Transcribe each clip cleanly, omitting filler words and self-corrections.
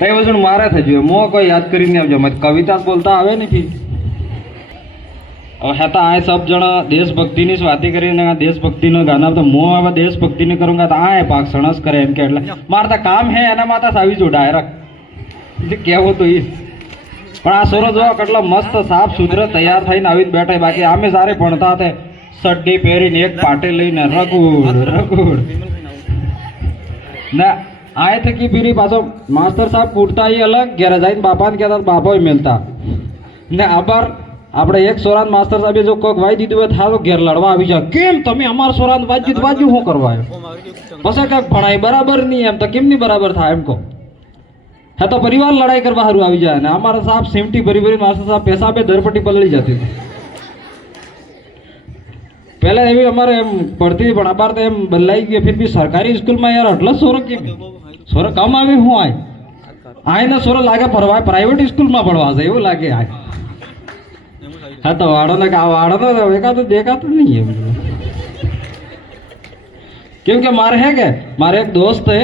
કઈ વસ્તુ મારે થજો મો કોઈ યાદ કરીને આવજો મત કવિતા જ બોલતા આવે નથી હતા આ સબ જણા દેશભક્તિની જ વાતી કરીને દેશભક્તિનું ગાના તો હું હવે દેશભક્તિને કરુંગા તો આ પાક સણસ કરે એમ કે એટલે મારે તો કામ હે એના માથા આવી જો ડાયરેક્ટ કેવું તો એ પણ આ સોરો જો કેટલો મસ્ત સાફ સુથરો તૈયાર થઈને આવીને બેઠા બાકી આમે સારે ભણતા હતા સડ્ડી પહેરીને એક પાટે લઈને રગુડ ના આય થકી પીરી પાછો માસ્ટર સાહેબ પૂટતા એ અલગ ઘેરે જઈને બાપાને કહેતા બાપો મેલતા ને આભાર આપણે એક સોરાન માસ્ટર સાહેબે જો કોક વાઈ દીધું હોય થારો ઘેર લડવા આવી જાય કેમ તમે અમાર સોરાન વાજ્યું શું કરવા પછી કાંઈક ભણાય બરાબર નહીં એમ તો કેમ નહીં બરાબર થાય એમ કહો હા તો પરિવાર લડાઈ કરવા સારું આવી જાય ને અમારા સાહેબ સેમટી ભરી માસ્ટર સાહેબ પૈસા પે ધરપટ્ટી પલળી જતી હતી પહેલા એવી અમારે એમ પડતી પણ અબાર તો એમ બદલાઈ ગઈ ફિર બી સરકારી સ્કૂલમાં યાર આટલા સોરો કેમ સોરો કમ આવે હું આય ને સોરો લાગે ફરવા પ્રાઇવેટ સ્કૂલમાં ભણવા છે એવું લાગે આય હા તો વાળો ને એકાદું દેખાતું નહીં એમ કેમ કે મારે હે કે મારે એક દોસ્ત હે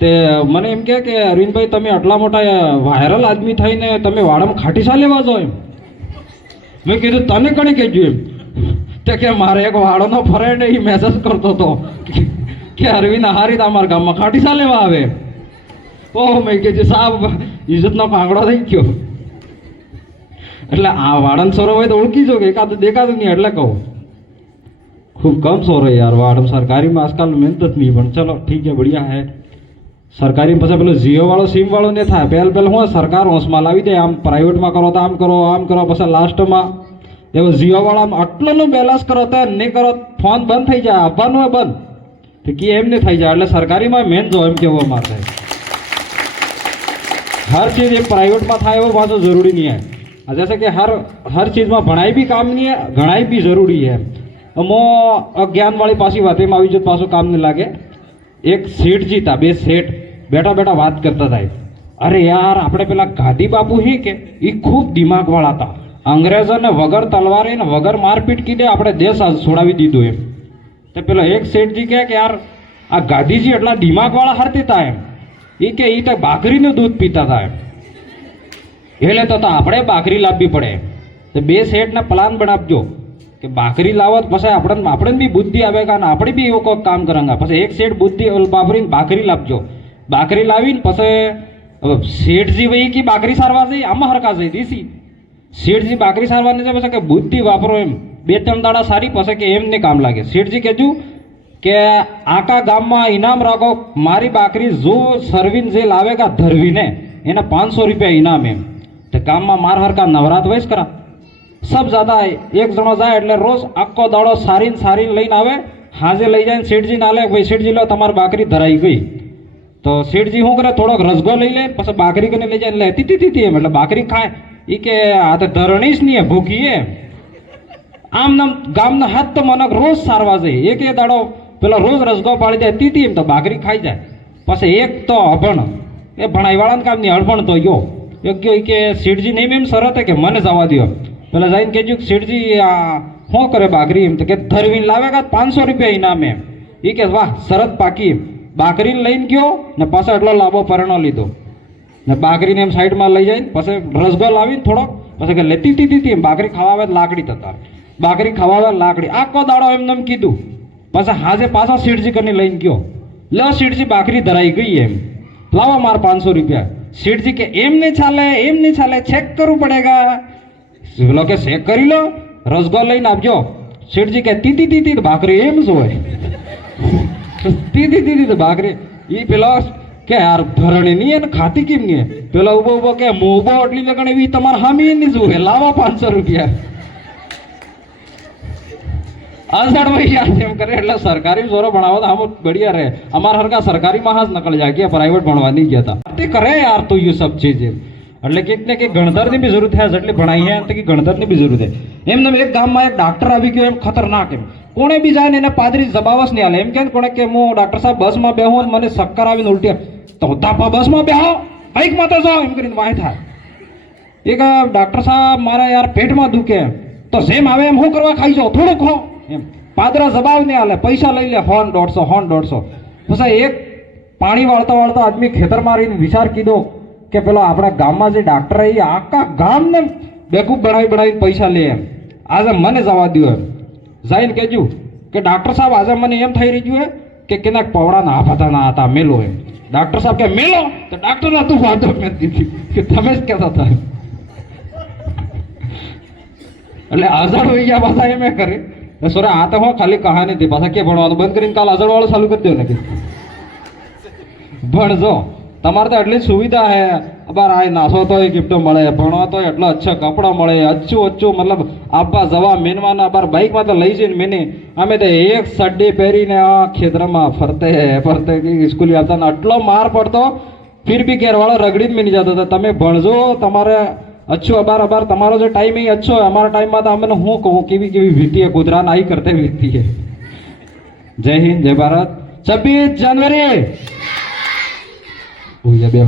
તે મને એમ કે અરવિંદભાઈ તમે આટલા મોટા વાયરલ આદમી થઈને તમે વાળામાં ખાટીસા લેવા જાઓ એમ મેં કીધું તને કણે કહેજો એમ તે કે મારે એક વાળોનો ફ્રેન્ડ એ મેસેજ કરતો હતો કે અરવિંદ હારી અમારા ગામમાં ખાટીસા લેવા આવે ઓહ મેં કીધું સાહેબ ઇજ્જતનો કાંગડો થઈ ગયો એટલે આ વાળન સોરો હોય તો ઓળખી જો કે એકાદું દેખાતું નહીં એટલે કહું खूब कम सो रहे यार वार्ड सरकारी में आजकल मेहनत नहीं पण चलो ठीक है बढ़िया है सरकारी पास पेलो जियो वालों सीम वालों ने था पहल हूँ सरकार होशમાં લાવી દે આમ પ્રાઇવેટ માં કરો તો આમ કરો પછી લાસ્ટ માં એવો जियो वाला આટલું બેલેન્સ કરો તો નહીં કરો ફોન બંધ થઈ જાય આવવાનું હોય બંધ તો કે એમ નહીં થઈ જાય એટલે સરકારી માં મેન જો એમ કેવો મારે हर चीज एक प्राइवेट में था वो बात जरूरी नहीं है जैसे कि हर चीज में भणाई भी काम नहीं है गणाई भी जरूरी है मो अज्ञान वाली पासी वाते में આવી पासो काम नहीं लागे एक सेठ जी था बे सेठ बैठा बैठा बात करता था अरे यार આપણે પેલા ગાંધી બાપુ હે કે એ ખૂબ દિમાગ વાળા હતા અંગ્રેજોને વગર તલવારે ને વગર મારપીટ કીધે આપણે દેશ છોડાવી દીધો એમ તો પેલો એક શેઠજી કહે કે યાર આ ગાંધીજી એટલા દિમાગ વાળા હરતી હતા એમ એ કે એ તો બાકરીનું દૂધ પીતા હતા એમ એટલે તો આપણે બાકરી લાવવી પડે તો બે શેઠને પ્લાન બનાવજો કે બાકરી લાવો પછી આપણે બી બુદ્ધિ આવે અને આપણે બી એવું કોઈ કામ કરાંગા પછી એક શેઠ બુદ્ધિ વાપરીને બાકરી લાવજો બાકરી લાવીને પછી શેઠજી ભાઈ की બાકરી સારવા જઈ આમાં હરકા જઈ દીસી શેઠજી બાકરી સારવાની છે પછી કે બુદ્ધિ વાપરો એમ બે ત્રણ દાડા સારી પછી કે એમને કામ લાગે શેઠજી કહેજો કે આકા ગામમાં ઇનામ રાખો મારી બાકરી જો સરવીન જે લાવેગા ધરવીને એના 500 રૂપિયા ઇનામ એમ તો ગામમાં માર હરકા નવરાત વૈસ કરા सब ज्यादा एक जणो जाए એટલે રોજ આખો દાડો સારી લઈને આવે હાજે લઈ જાય શેઠજી ના લે ભાઈ શેઠજી લો તમારી બાકરી ધરાઈ ગઈ તો શેઠજી શું કરે થોડોક રસગો લઈ લે પછી બાકરી કને લઈ જાય લે તીતી એમ એટલે બાકરી ખાય ઈ કે આ તો ધરણી જ નહીં ભૂખી એ આમ નામ ગામના હાથ તો મને રોજ સારવા જાય એક દાડો પેલો રોજ રસગો પાડી દે તીતી એમ તો બાકરી ખાઈ જાય પછી એક તો અભણ એ ભણાઈ વાળાને કામ નહીં અડભણ તો યો એક ગયો કે શેઠજી નહીં એમ શરત કે મને જવા દો પેલા જઈને કહેજો શેઠજી શું કરે બાકરી એમ તો કે ધરવીને લાવેગા 500 રૂપિયા ઇનામ એમ એ કે વાહ શરત પાકી બાકરીને લઈને ગયો ને પાછો એટલો લાંબો પરણો લીધો ને બાકરીને એમ સાઈડમાં લઈ જાય પછી રસગો લાવીને થોડોક પછી કે લેતી તીતી એમ બાકરી ખાવા આવે લાકડી થતા બાકરી ખાવા આવે લાકડી આખો દાડો એમને કીધું પછી હાજે પાછા શેઠજી કરીને લઈને ગયો લો શેઠજી બાકરી ધરાઈ ગઈ એમ લાવો માર 500 રૂપિયા શેઠજી કે એમ નહીં ચાલે ચેક કરવું પડેગા બોલો કે ચેક કરી લો રસગો લઈને આપજો શેઠજી કે તીતી ભાખરી એમ શું હોય તીતી ભાખરી એ પેલો કે યાર ધરણી નહીં એને ખાતી કેમ નહીં પેલો ઉભો કે મોબો એટલી લગણ એવી તમારે હામી નહીં શું લાવો 500 રૂપિયા અસાડ ભાઈ યાર એમ કરે એટલે સરકારી સોરો ભણાવો તો આમ બઢિયા રહે અમારા હરકા સરકારી માં હાથ નકળ જાય કે પ્રાઇવેટ ભણવા નહીં ગયા તે કરે યાર તો ये सब चीज એટલે કે ને કે ગણતરની બી જરૂર થાય એટલે ભણાઈ હે તો કે ગણતરની બી જરૂર છે એમને એક ગામમાં એક ડોક્ટર આવી ગયો એમ ખતરનાક એમ કોણે બી જાય ને એને પાદરી જબાવસ નહીં આલે એમ કે કોણે કે હું ડોક્ટર સાહેબ બસમાં બેહું મને ચક્કર આવીને ઉલટી તો તાપા બસમાં બેહો બાઈક માં તો જાઓ એમ કરીને વાય થાય એક ડોક્ટર સાહેબ મારા યાર પેટમાં દુખે તો જેમ આવે એમ હું કરવા ખાઈ જાઓ થોડું ખો એમ પાદરા જબાવ નહીં આલે પૈસા લઈ લે 100 150 પછી એક પાણી વાળતા આદમી ખેતરમાં રહીને વિચાર કીધો કે પેલો આપણા ગામમાં જે ડાક્ટર એ આખા ગામને બેકૂફ બનાવીને પૈસા લે એમ. આજે મને જવા દો એમ. જઈને કહેજો કે ડૉક્ટર સાહેબ આજે મને એમ થઈ રહ્યું હે કે કેનાક પવડા ના હતા મેલો એમ. ડૉક્ટર સાહેબ કે મેલો તો ડૉક્ટર તું વાંધો નથી કે તમે જ કહેતા હતા. એટલે આઝાડ હોઈ ગયા પાછા એમ કરે સોરે આ તો હો ખાલી કહાની હતી પાછા કે ભણવાનું બંધ કરીને કાલ આઝાડ વાળું ચાલુ કરી દો ને કે ભણજો તમારે તો એટલી સુવિધા હે અબાર આ નાસો તો ગિફ્ટ મળે ભણવા તો એટલો અચ્છો કપડા મળે અચ્છું મતલબ આપવા જવા મેનવાના બાર બાઇકમાં તો લઈ જઈને મેને અમે તો એક સડ્ડી પહેરીને આ ખેતરમાં ફરતે સ્કૂલ આવતા ને આટલો માર પડતો ફિર બી ઘેરવાળો રગડી જ મેની જતો હતો. તમે ભણજો તમારે અચ્છું અબાર તમારો જે ટાઈમ એ અચ્છો અમારા ટાઈમમાં તો અમે હું કહું કેવી વીતી હે ગુજરાત આઈ કરતે વીતી હે. જય હિન્દ જય ભારત. 26 જાન્યુઆરી બે